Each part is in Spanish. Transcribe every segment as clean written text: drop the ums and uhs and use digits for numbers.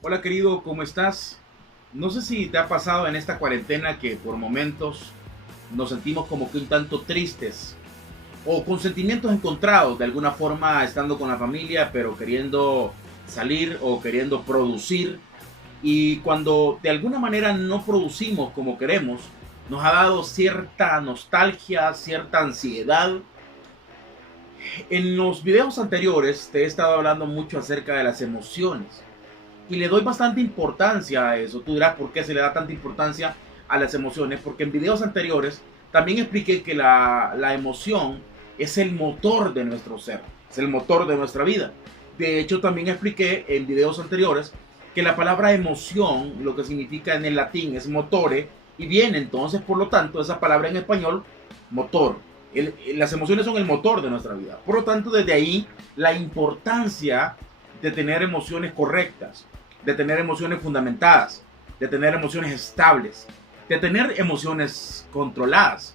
Hola querido, ¿cómo estás? No sé si te ha pasado en esta cuarentena que por momentos nos sentimos como que un tanto tristes o con sentimientos encontrados de alguna forma estando con la familia pero queriendo salir o queriendo producir, y cuando de alguna manera no producimos como queremos nos ha dado cierta nostalgia, cierta ansiedad. En los videos anteriores te he estado hablando mucho acerca de las emociones y le doy bastante importancia a eso. Tú dirás por qué se le da tanta importancia a las emociones, porque en videos anteriores también expliqué que la emoción es el motor de nuestro ser, es el motor de nuestra vida. De hecho, también expliqué en videos anteriores que la palabra emoción, lo que significa en el latín es motore, y viene entonces, por lo tanto, esa palabra en español, motor. Las emociones son el motor de nuestra vida. Por lo tanto, desde ahí la importancia de tener emociones correctas, de tener emociones fundamentadas, de tener emociones estables, de tener emociones controladas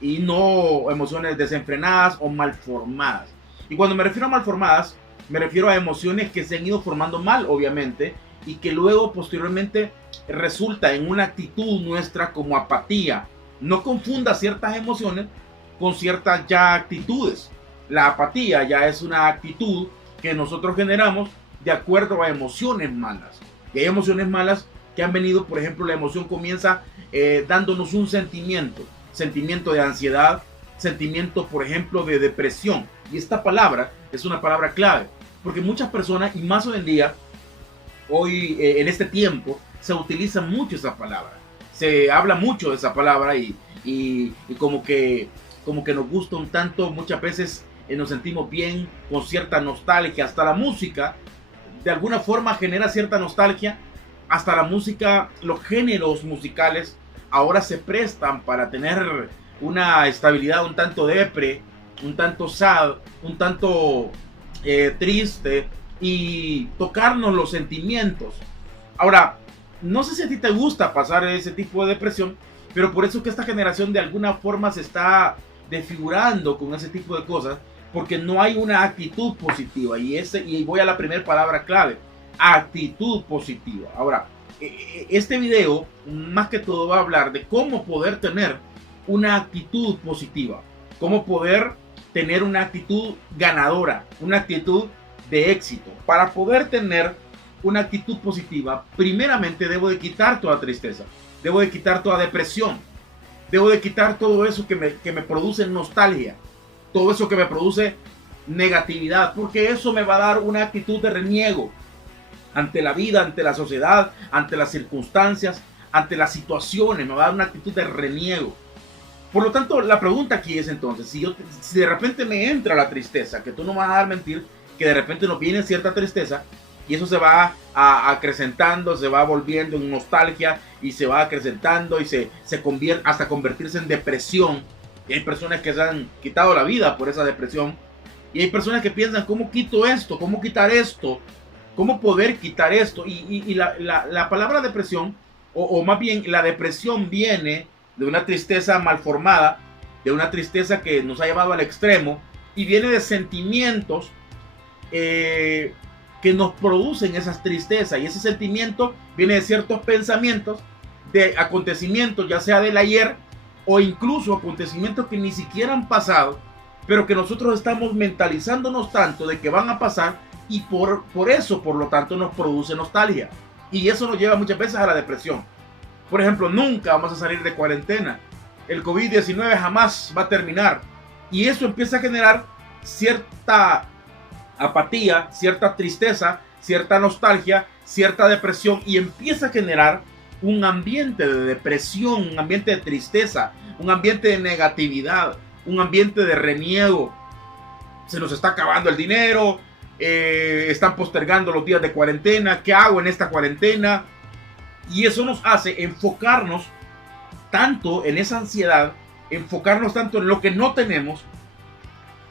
y no emociones desenfrenadas o malformadas. Y cuando me refiero a malformadas, me refiero a emociones que se han ido formando mal, obviamente, y que luego posteriormente resulta en una actitud nuestra como apatía. No confunda ciertas emociones con ciertas ya actitudes. La apatía ya es una actitud que nosotros generamos de acuerdo a emociones malas. Y hay emociones malas que han venido, por ejemplo, la emoción comienza dándonos un sentimiento de ansiedad, sentimiento, por ejemplo, de depresión. Y esta palabra es una palabra clave, porque muchas personas, y más hoy en día, hoy en este tiempo, se utiliza mucho esa palabra. Se habla mucho de esa palabra y como que nos gusta un tanto, muchas veces nos sentimos bien, con cierta nostalgia. Hasta la música de alguna forma genera cierta nostalgia. Hasta la música, los géneros musicales ahora se prestan para tener una estabilidad un tanto depre, un tanto sad, un tanto triste, y tocarnos los sentimientos. Ahora, no sé si a ti te gusta pasar ese tipo de depresión, pero por eso que esta generación de alguna forma se está desfigurando con ese tipo de cosas, porque no hay una actitud positiva. Y voy a la primera palabra clave: actitud positiva. Ahora, este video más que todo va a hablar de cómo poder tener una actitud positiva, cómo poder tener una actitud ganadora, una actitud de éxito. Para poder tener una actitud positiva, primeramente debo de quitar toda tristeza, debo de quitar toda depresión, debo de quitar todo eso que me produce nostalgia, todo eso que me produce negatividad, porque eso me va a dar una actitud de reniego ante la vida, ante la sociedad, ante las circunstancias, ante las situaciones. Me va a dar una actitud de reniego. Por lo tanto, la pregunta aquí es entonces, si de repente me entra la tristeza, que tú no me vas a dar mentir, que de repente nos viene cierta tristeza, y eso se va acrecentando, se va volviendo en nostalgia, y se va acrecentando, y se convierte hasta convertirse en depresión. Y hay personas que se han quitado la vida por esa depresión, y hay personas que piensan, ¿cómo quito esto? ¿Cómo quitar esto? ¿Cómo poder quitar esto? Y la palabra depresión, o más bien la depresión, viene de una tristeza malformada, de una tristeza que nos ha llevado al extremo, y viene de sentimientos que nos producen esas tristezas, y ese sentimiento viene de ciertos pensamientos, de acontecimientos, ya sea del ayer, o incluso acontecimientos que ni siquiera han pasado, pero que nosotros estamos mentalizándonos tanto de que van a pasar, y por eso, por lo tanto, nos produce nostalgia. Y eso nos lleva muchas veces a la depresión. Por ejemplo, nunca vamos a salir de cuarentena. El COVID-19 jamás va a terminar. Y eso empieza a generar cierta apatía, cierta tristeza, cierta nostalgia, cierta depresión, y empieza a generar un ambiente de depresión, un ambiente de tristeza, un ambiente de negatividad, un ambiente de reniego. Se nos está acabando el dinero, están postergando los días de cuarentena, ¿qué hago en esta cuarentena? Y eso nos hace enfocarnos tanto en esa ansiedad, enfocarnos tanto en lo que no tenemos,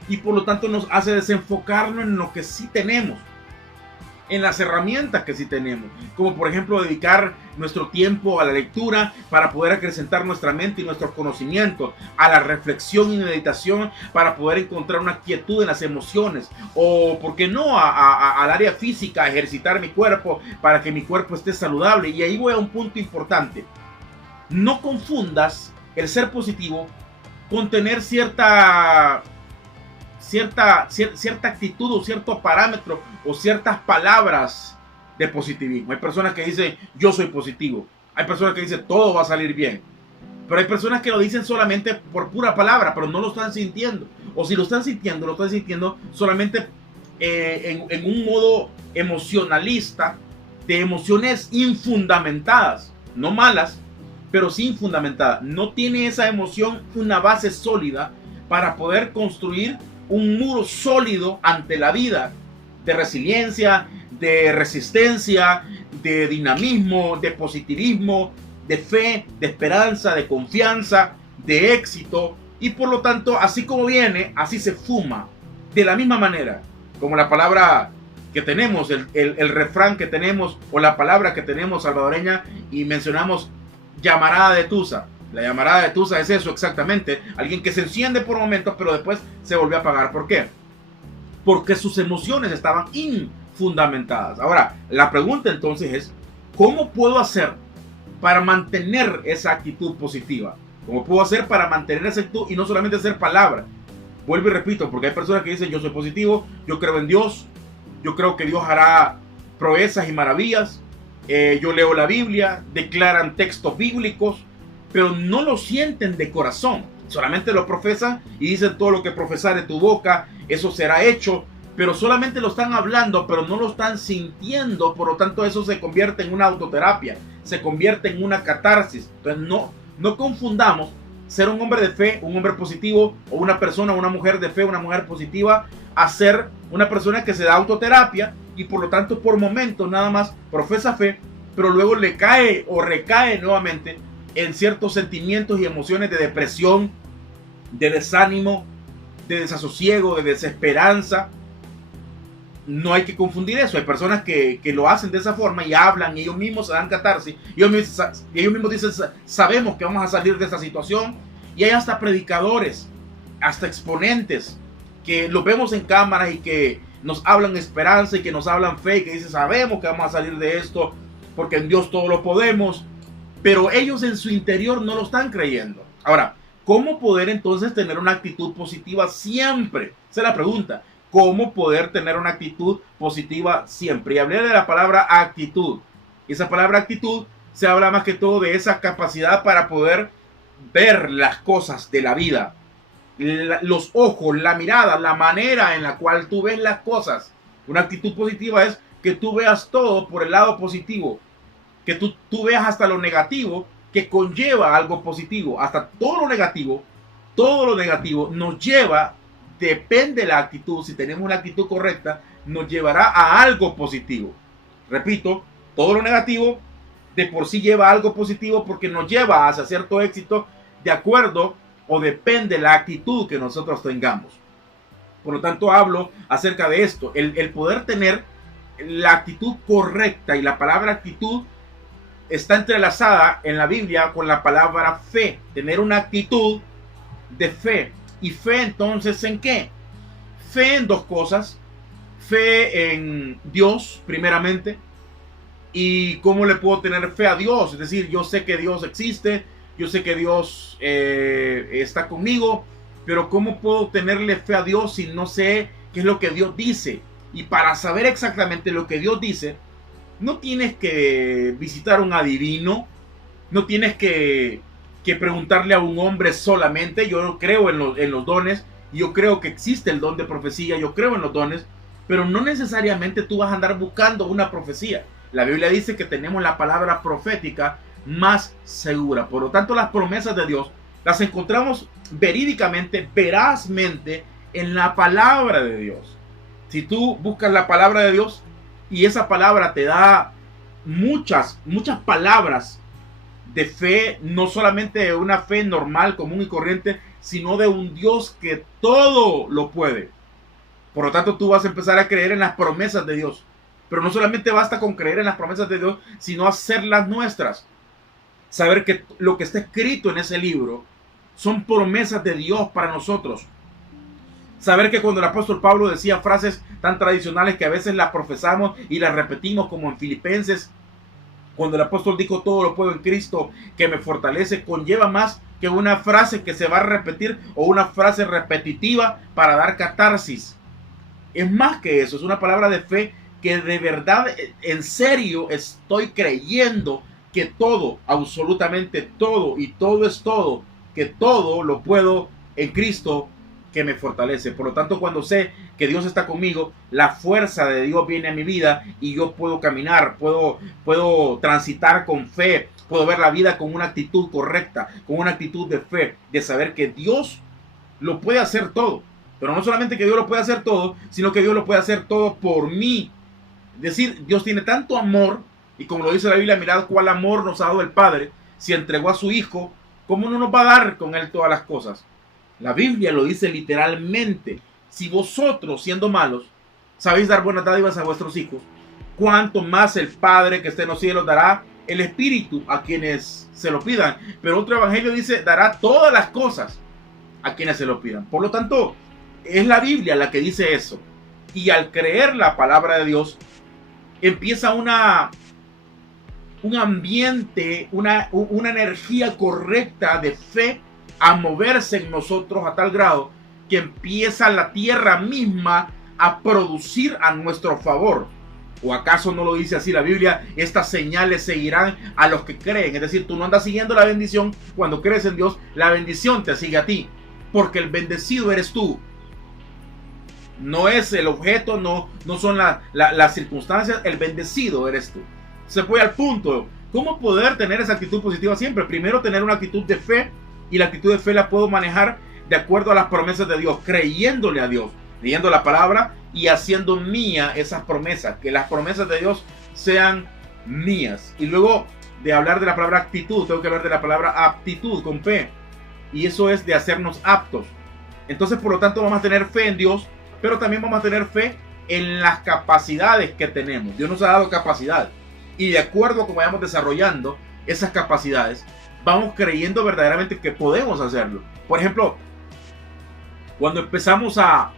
y por lo tanto nos hace desenfocarnos en lo que sí tenemos. en las herramientas que sí tenemos, como por ejemplo dedicar nuestro tiempo a la lectura para poder acrecentar nuestra mente y nuestros conocimientos, a la reflexión y meditación para poder encontrar una quietud en las emociones, o por qué no al área física, a ejercitar mi cuerpo para que mi cuerpo esté saludable. Y ahí voy a un punto importante: no confundas el ser positivo con tener cierta actitud o cierto parámetro o ciertas palabras de positivismo. Hay personas que dicen yo soy positivo, hay personas que dicen todo va a salir bien, pero hay personas que lo dicen solamente por pura palabra, pero no lo están sintiendo, o si lo están sintiendo solamente en un modo emocionalista, de emociones infundamentadas, no malas, pero sí infundamentadas. No tiene esa emoción una base sólida para poder construir un muro sólido ante la vida, de resiliencia, de resistencia, de dinamismo, de positivismo, de fe, de esperanza, de confianza, de éxito. Y por lo tanto, así como viene, así se fuma. De la misma manera, como la palabra que tenemos, el refrán que tenemos, o la palabra que tenemos salvadoreña, y mencionamos llamarada de tusa. La llamarada de tusa es eso exactamente, alguien que se enciende por momentos pero después se volvió a apagar. ¿Por qué? Porque sus emociones estaban infundamentadas. Ahora, la pregunta entonces es, ¿cómo puedo hacer para mantener esa actitud positiva? ¿Cómo puedo hacer para mantener esa actitud y no solamente hacer palabras? Vuelvo y repito, porque hay personas que dicen yo soy positivo, yo creo en Dios, yo creo que Dios hará proezas y maravillas, yo leo la Biblia, declaran textos bíblicos, pero no lo sienten de corazón, solamente lo profesan y dicen todo lo que profesare tu boca, eso será hecho, pero solamente lo están hablando, pero no lo están sintiendo. Por lo tanto, eso se convierte en una autoterapia, se convierte en una catarsis. Entonces no confundamos ser un hombre de fe, un hombre positivo, o una persona, una mujer de fe, una mujer positiva, a ser una persona que se da autoterapia y por lo tanto por momentos nada más profesa fe, pero luego le cae o recae nuevamente en ciertos sentimientos y emociones de depresión, de desánimo, de desasosiego, de desesperanza. No hay que confundir eso. Hay personas que lo hacen de esa forma y hablan y ellos mismos se dan catarsis y ellos mismos dicen sabemos que vamos a salir de esta situación. Y hay hasta predicadores, hasta exponentes que los vemos en cámaras y que nos hablan esperanza y que nos hablan fe y que dicen sabemos que vamos a salir de esto porque en Dios todo lo podemos, pero ellos en su interior no lo están creyendo. Ahora, ¿cómo poder entonces tener una actitud positiva siempre? Esa es la pregunta. ¿Cómo poder tener una actitud positiva siempre? Y hablé de la palabra actitud. Y esa palabra actitud se habla más que todo de esa capacidad para poder ver las cosas de la vida. Los ojos, la mirada, la manera en la cual tú ves las cosas. Una actitud positiva es que tú veas todo por el lado positivo. Que tú veas hasta lo negativo que conlleva algo positivo. Hasta todo lo negativo nos lleva, depende de la actitud, si tenemos una actitud correcta, nos llevará a algo positivo. Repito, todo lo negativo de por sí lleva a algo positivo porque nos lleva hacia cierto éxito de acuerdo o depende de la actitud que nosotros tengamos. Por lo tanto, hablo acerca de esto, el poder tener la actitud correcta, y la palabra actitud está entrelazada en la Biblia con la palabra fe. Tener una actitud de fe. ¿Y fe entonces en qué? Fe en dos cosas. Fe en Dios primeramente. ¿Y cómo le puedo tener fe a Dios? Es decir, yo sé que Dios existe, yo sé que Dios está conmigo, pero ¿cómo puedo tenerle fe a Dios si no sé qué es lo que Dios dice? Y para saber exactamente lo que Dios dice, no tienes que visitar a un adivino, no tienes que preguntarle a un hombre solamente. Yo creo en los dones, yo creo que existe el don de profecía, yo creo en los dones, pero no necesariamente tú vas a andar buscando una profecía. La Biblia dice que tenemos la palabra profética más segura. Por lo tanto, las promesas de Dios las encontramos verídicamente, verazmente en la palabra de Dios. Si tú buscas la palabra de Dios y esa palabra te da muchas palabras de fe, no solamente de una fe normal, común y corriente, sino de un Dios que todo lo puede. Por lo tanto, tú vas a empezar a creer en las promesas de Dios. Pero no solamente basta con creer en las promesas de Dios, sino hacerlas nuestras. Saber que lo que está escrito en ese libro son promesas de Dios para nosotros. Saber que cuando el apóstol Pablo decía frases tan tradicionales que a veces las profesamos y las repetimos, como en Filipenses, cuando el apóstol dijo todo lo puedo en Cristo que me fortalece, conlleva más que una frase que se va a repetir o una frase repetitiva para dar catarsis. Es más que eso, es una palabra de fe que de verdad, en serio, estoy creyendo que todo, absolutamente todo, y todo es todo, que todo lo puedo en Cristo que me fortalece. Por lo tanto, cuando sé que Dios está conmigo, la fuerza de Dios viene a mi vida y yo puedo caminar, puedo transitar con fe, puedo ver la vida con una actitud correcta, con una actitud de fe, de saber que Dios lo puede hacer todo. Pero no solamente que Dios lo puede hacer todo, sino que Dios lo puede hacer todo por mí. Es decir, Dios tiene tanto amor, y como lo dice la Biblia, mirad cuál amor nos ha dado el Padre, si entregó a su Hijo, ¿cómo no nos va a dar con Él todas las cosas? La Biblia lo dice literalmente. Si vosotros, siendo malos, sabéis dar buenas dádivas a vuestros hijos, cuánto más el Padre que está en los cielos dará el Espíritu a quienes se lo pidan. Pero otro evangelio dice, dará todas las cosas a quienes se lo pidan. Por lo tanto, es la Biblia la que dice eso. Y al creer la palabra de Dios, empieza un ambiente, una energía correcta de fe a moverse en nosotros a tal grado que empieza la tierra misma a producir a nuestro favor. ¿O acaso no lo dice así la Biblia? Estas señales seguirán a los que creen. Es decir, tú no andas siguiendo la bendición. Cuando crees en Dios, la bendición te sigue a ti, porque el bendecido eres tú. No es el objeto, no son las circunstancias. El bendecido eres tú. Se fue al punto. ¿Cómo poder tener esa actitud positiva siempre? Primero, tener una actitud de fe. Y la actitud de fe la puedo manejar de acuerdo a las promesas de Dios, creyéndole a Dios, leyendo la palabra y haciendo mía esas promesas, que las promesas de Dios sean mías. Y luego de hablar de la palabra actitud, tengo que hablar de la palabra aptitud con P, y eso es de hacernos aptos. Entonces, por lo tanto, vamos a tener fe en Dios, pero también vamos a tener fe en las capacidades que tenemos. Dios nos ha dado capacidad, y de acuerdo a cómo vayamos desarrollando esas capacidades, vamos creyendo verdaderamente que podemos hacerlo. Por ejemplo, cuando empezamos a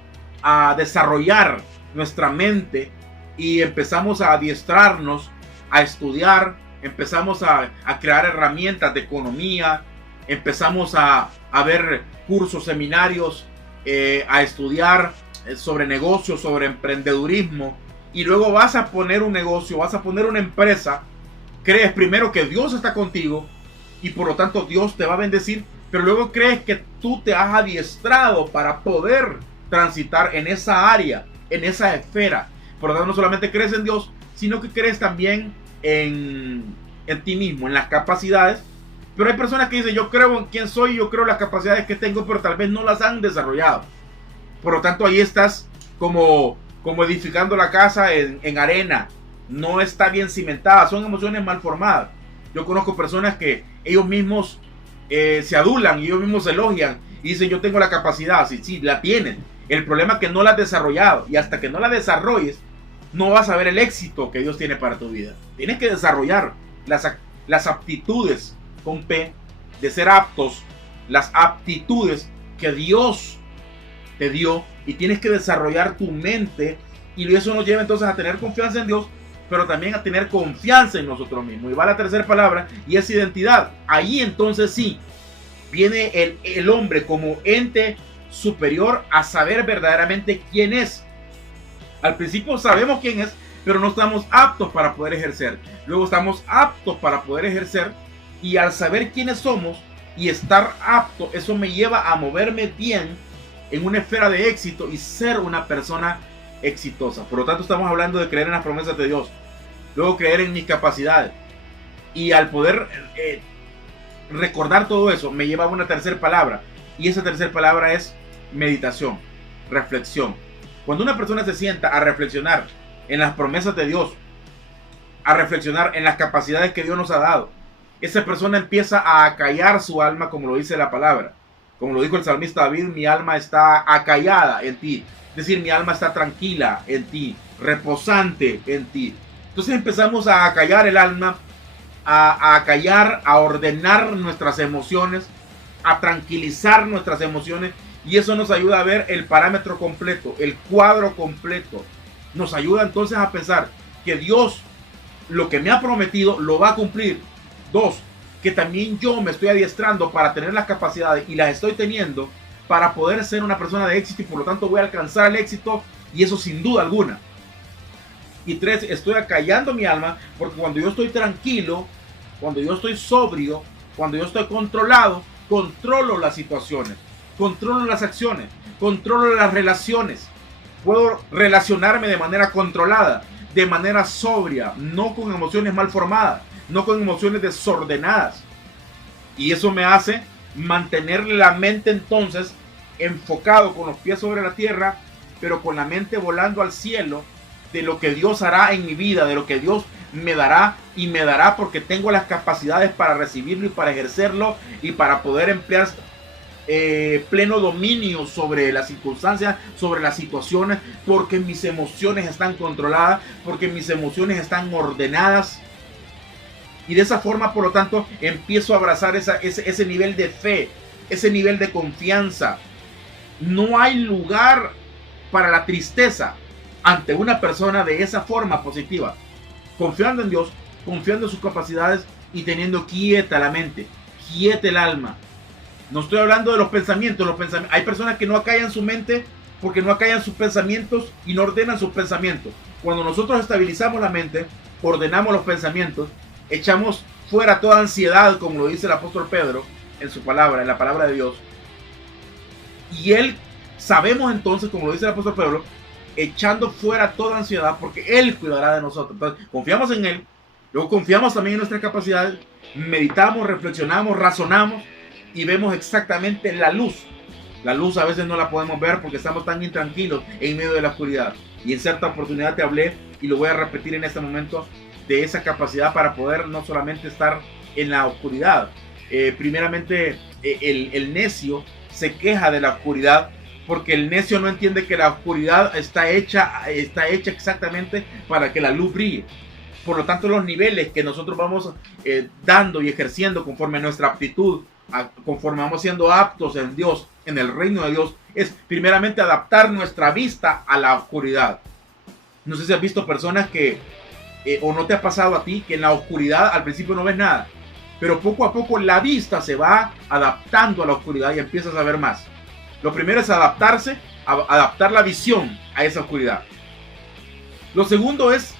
desarrollar nuestra mente y empezamos a adiestrarnos, a estudiar, empezamos a crear herramientas de economía, empezamos a ver cursos, seminarios, a estudiar sobre negocios, sobre emprendedurismo, y luego vas a poner un negocio, vas a poner una empresa, crees primero que Dios está contigo, y por lo tanto Dios te va a bendecir, pero luego crees que tú te has adiestrado para poder transitar en esa área, en esa esfera. Por lo tanto, no solamente crees en Dios, sino que crees también en ti mismo, en las capacidades. Pero hay personas que dicen, yo creo en quién soy, yo creo en las capacidades que tengo, pero tal vez no las han desarrollado. Por lo tanto, ahí estás como edificando la casa en arena. No está bien cimentada, son emociones mal formadas. Yo conozco personas que ellos mismos se adulan y ellos mismos se elogian y dicen, yo tengo la capacidad. Sí, la tienen. El problema es que no la has desarrollado, y hasta que no la desarrolles no vas a ver el éxito que Dios tiene para tu vida. Tienes que desarrollar las aptitudes con P, de ser aptos, las aptitudes que Dios te dio, y tienes que desarrollar tu mente, y eso nos lleva entonces a tener confianza en Dios, pero también a tener confianza en nosotros mismos. Y va la tercera palabra, y es identidad. Ahí entonces sí viene el hombre como ente superior a saber verdaderamente quién es. Al principio sabemos quién es, pero no estamos aptos para poder ejercer. Luego estamos aptos para poder ejercer, y al saber quiénes somos y estar apto, eso me lleva a moverme bien en una esfera de éxito y ser una persona exitosa. Por lo tanto, estamos hablando de creer en las promesas de Dios, luego creer en mis capacidades, y al poder recordar todo eso, me lleva a una tercera palabra, y esa tercera palabra es meditación, reflexión. Cuando una persona se sienta a reflexionar en las promesas de Dios, a reflexionar en las capacidades que Dios nos ha dado, esa persona empieza a acallar su alma, como lo dice la palabra, Como lo dijo el salmista David, mi alma está acallada en ti. Es decir, mi alma está tranquila en ti, reposante en ti. Entonces empezamos a acallar el alma, a acallar, a ordenar nuestras emociones, a tranquilizar nuestras emociones. Y eso nos ayuda a ver el parámetro completo, el cuadro completo. Nos ayuda entonces a pensar que Dios, lo que me ha prometido, lo va a cumplir. 2, que también yo me estoy adiestrando para tener las capacidades y las estoy teniendo para poder ser una persona de éxito y por lo tanto voy a alcanzar el éxito, y eso sin duda alguna. Y 3, estoy acallando mi alma porque cuando yo estoy tranquilo, cuando yo estoy sobrio, cuando yo estoy controlado, controlo las situaciones, controlo las acciones, controlo las relaciones. Puedo relacionarme de manera controlada, de manera sobria, no con emociones mal formadas, no con emociones desordenadas. Y eso me hace mantener la mente entonces enfocado con los pies sobre la tierra, pero con la mente volando al cielo de lo que Dios hará en mi vida, de lo que Dios me dará, y me dará porque tengo las capacidades para recibirlo y para ejercerlo y para poder emplear pleno dominio sobre las circunstancias, sobre las situaciones, porque mis emociones están controladas, porque mis emociones están ordenadas. Y de esa forma, por lo tanto, empiezo a abrazar ese nivel de fe, ese nivel de confianza. No hay lugar para la tristeza ante una persona de esa forma positiva, confiando en Dios, confiando en sus capacidades y teniendo quieta la mente, quieta el alma. No estoy hablando de los pensamientos. Hay personas que no acallan su mente porque no acallan sus pensamientos y no ordenan sus pensamientos. Cuando nosotros estabilizamos la mente, ordenamos los pensamientos, echamos fuera toda ansiedad, como lo dice el apóstol Pedro en su palabra, en la palabra de Dios. Y sabemos entonces, como lo dice el apóstol Pedro, echando fuera toda ansiedad, porque Él cuidará de nosotros. Entonces, confiamos en Él, luego confiamos también en nuestras capacidades, meditamos, reflexionamos, razonamos y vemos exactamente la luz. La luz a veces no la podemos ver porque estamos tan intranquilos en medio de la oscuridad. Y en cierta oportunidad te hablé, y lo voy a repetir en este momento, de esa capacidad para poder no solamente estar en la oscuridad. Primeramente, el necio se queja de la oscuridad porque el necio no entiende que la oscuridad está hecha exactamente para que la luz brille. Por lo tanto, los niveles que nosotros vamos dando y ejerciendo conforme a nuestra aptitud, conforme vamos siendo aptos en Dios, en el reino de Dios, es primeramente adaptar nuestra vista a la oscuridad. No sé si has visto personas que, o no te ha pasado a ti, que en la oscuridad al principio no ves nada, pero poco a poco la vista se va adaptando a la oscuridad y empiezas a ver más. Lo primero es adaptarse, adaptar la visión a esa oscuridad. Lo segundo es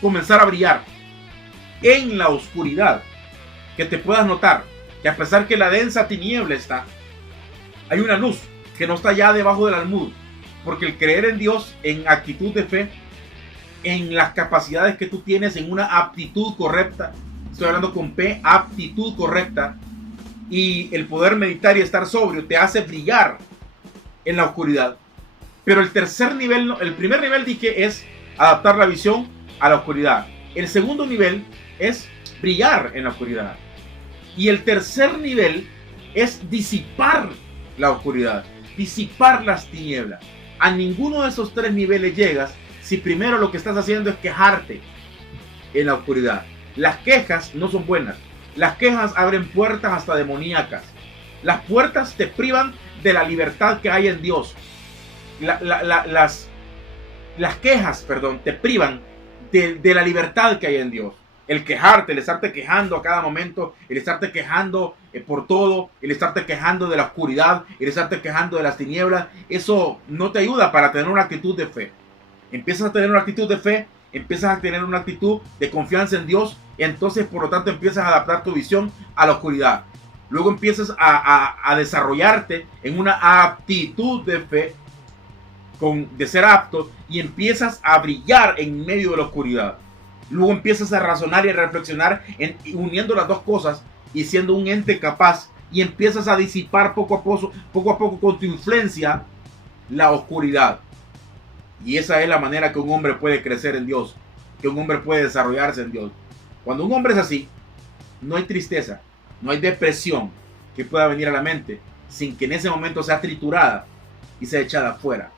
comenzar a brillar en la oscuridad, que te puedas notar que a pesar que la densa tiniebla está, hay una luz que no está ya debajo del almud, porque el creer en Dios en actitud de fe, en las capacidades que tú tienes, en una aptitud correcta, estoy hablando con P, aptitud correcta, y el poder meditar y estar sobrio te hace brillar en la oscuridad. Pero el tercer nivel, el primer nivel dije es adaptar la visión a la oscuridad. El segundo nivel es brillar en la oscuridad. Y el tercer nivel es disipar la oscuridad, disipar las tinieblas. A ninguno de esos tres niveles llegas si primero lo que estás haciendo es quejarte en la oscuridad. Las quejas no son buenas. Las quejas abren puertas hasta demoníacas. Las puertas te privan de la libertad que hay en Dios. Las quejas, te privan de la libertad que hay en Dios. El quejarte, el estarte quejando a cada momento, el estarte quejando por todo, el estarte quejando de la oscuridad, el estarte quejando de las tinieblas, eso no te ayuda para tener una actitud de fe. Empiezas a tener una actitud de fe, empiezas a tener una actitud de confianza en Dios, y entonces por lo tanto empiezas a adaptar tu visión a la oscuridad. Luego empiezas a desarrollarte en una aptitud de fe, de ser apto, y empiezas a brillar en medio de la oscuridad. Luego empiezas a razonar y a reflexionar uniendo las dos cosas y siendo un ente capaz, y empiezas a disipar poco a poco con tu influencia la oscuridad. Y esa es la manera que un hombre puede crecer en Dios, que un hombre puede desarrollarse en Dios. Cuando un hombre es así, no hay tristeza, no hay depresión que pueda venir a la mente, sin que en ese momento sea triturada y sea echada afuera.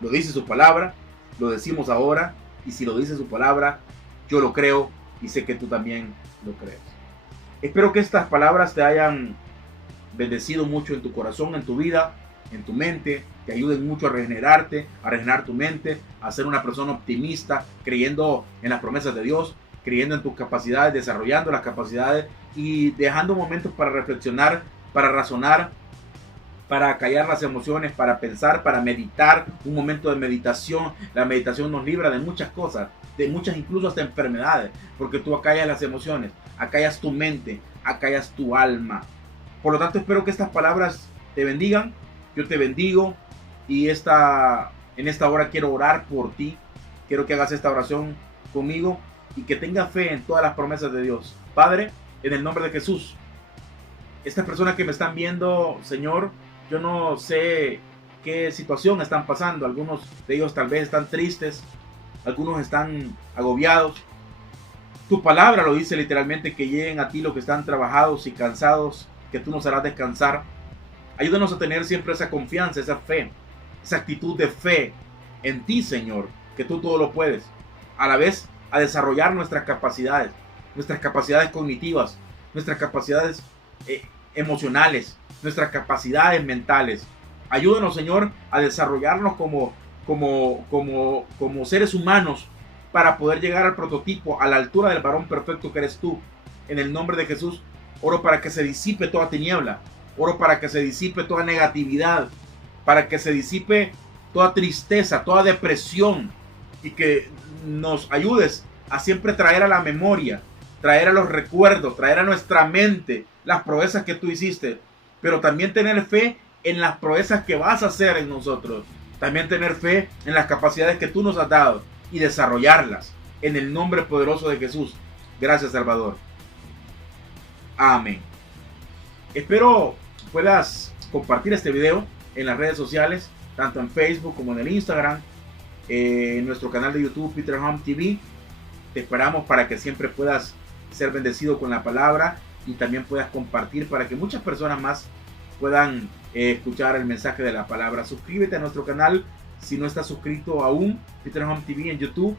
Lo dice su palabra, lo decimos ahora, y si lo dice su palabra, yo lo creo y sé que tú también lo crees. Espero que estas palabras te hayan bendecido mucho en tu corazón, en tu vida, en tu mente, te ayuden mucho a regenerarte, a regenerar tu mente, a ser una persona optimista, creyendo en las promesas de Dios, creyendo en tus capacidades, desarrollando las capacidades y dejando momentos para reflexionar, para razonar, para callar las emociones, para pensar, para meditar, un momento de meditación. La meditación nos libra de muchas cosas, de muchas incluso hasta enfermedades, porque tú acallas las emociones, acallas tu mente, acallas tu alma. Por lo tanto, espero que estas palabras te bendigan. Yo te bendigo y en esta hora quiero orar por ti. Quiero que hagas esta oración conmigo y que tengas fe en todas las promesas de Dios. Padre, en el nombre de Jesús, estas personas que me están viendo, Señor, yo no sé qué situación están pasando. Algunos de ellos tal vez están tristes, algunos están agobiados. Tu palabra lo dice literalmente, que lleguen a ti los que están trabajados y cansados, que tú nos harás descansar. Ayúdanos a tener siempre esa confianza, esa fe, esa actitud de fe en ti, Señor, que tú todo lo puedes. A la vez, a desarrollar nuestras capacidades cognitivas, nuestras capacidades emocionales, nuestras capacidades mentales. Ayúdanos, Señor, a desarrollarnos como seres humanos para poder llegar al prototipo, a la altura del varón perfecto que eres tú. En el nombre de Jesús, oro para que se disipe toda tiniebla. Oro para que se disipe toda negatividad, para que se disipe toda tristeza, toda depresión, y que nos ayudes a siempre traer a la memoria, traer a los recuerdos, traer a nuestra mente las proezas que tú hiciste, pero también tener fe en las proezas que vas a hacer en nosotros, también tener fe en las capacidades que tú nos has dado y desarrollarlas en el nombre poderoso de Jesús. Gracias, Salvador. Amén. Espero puedas compartir este video en las redes sociales, tanto en Facebook como en el Instagram, en nuestro canal de YouTube Peter Home TV. Te esperamos para que siempre puedas ser bendecido con la palabra y también puedas compartir para que muchas personas más puedan escuchar el mensaje de la palabra. Suscríbete a nuestro canal si no estás suscrito aún, Peter Home TV en YouTube.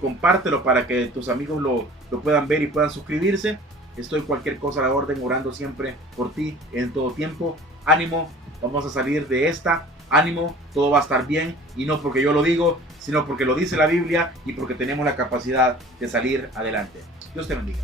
Compártelo para que tus amigos lo puedan ver y puedan suscribirse. Estoy cualquier cosa a la orden, orando siempre por ti en todo tiempo. Ánimo, vamos a salir de esta. Ánimo, todo va a estar bien. Y no porque yo lo digo, sino porque lo dice la Biblia y porque tenemos la capacidad de salir adelante. Dios te bendiga.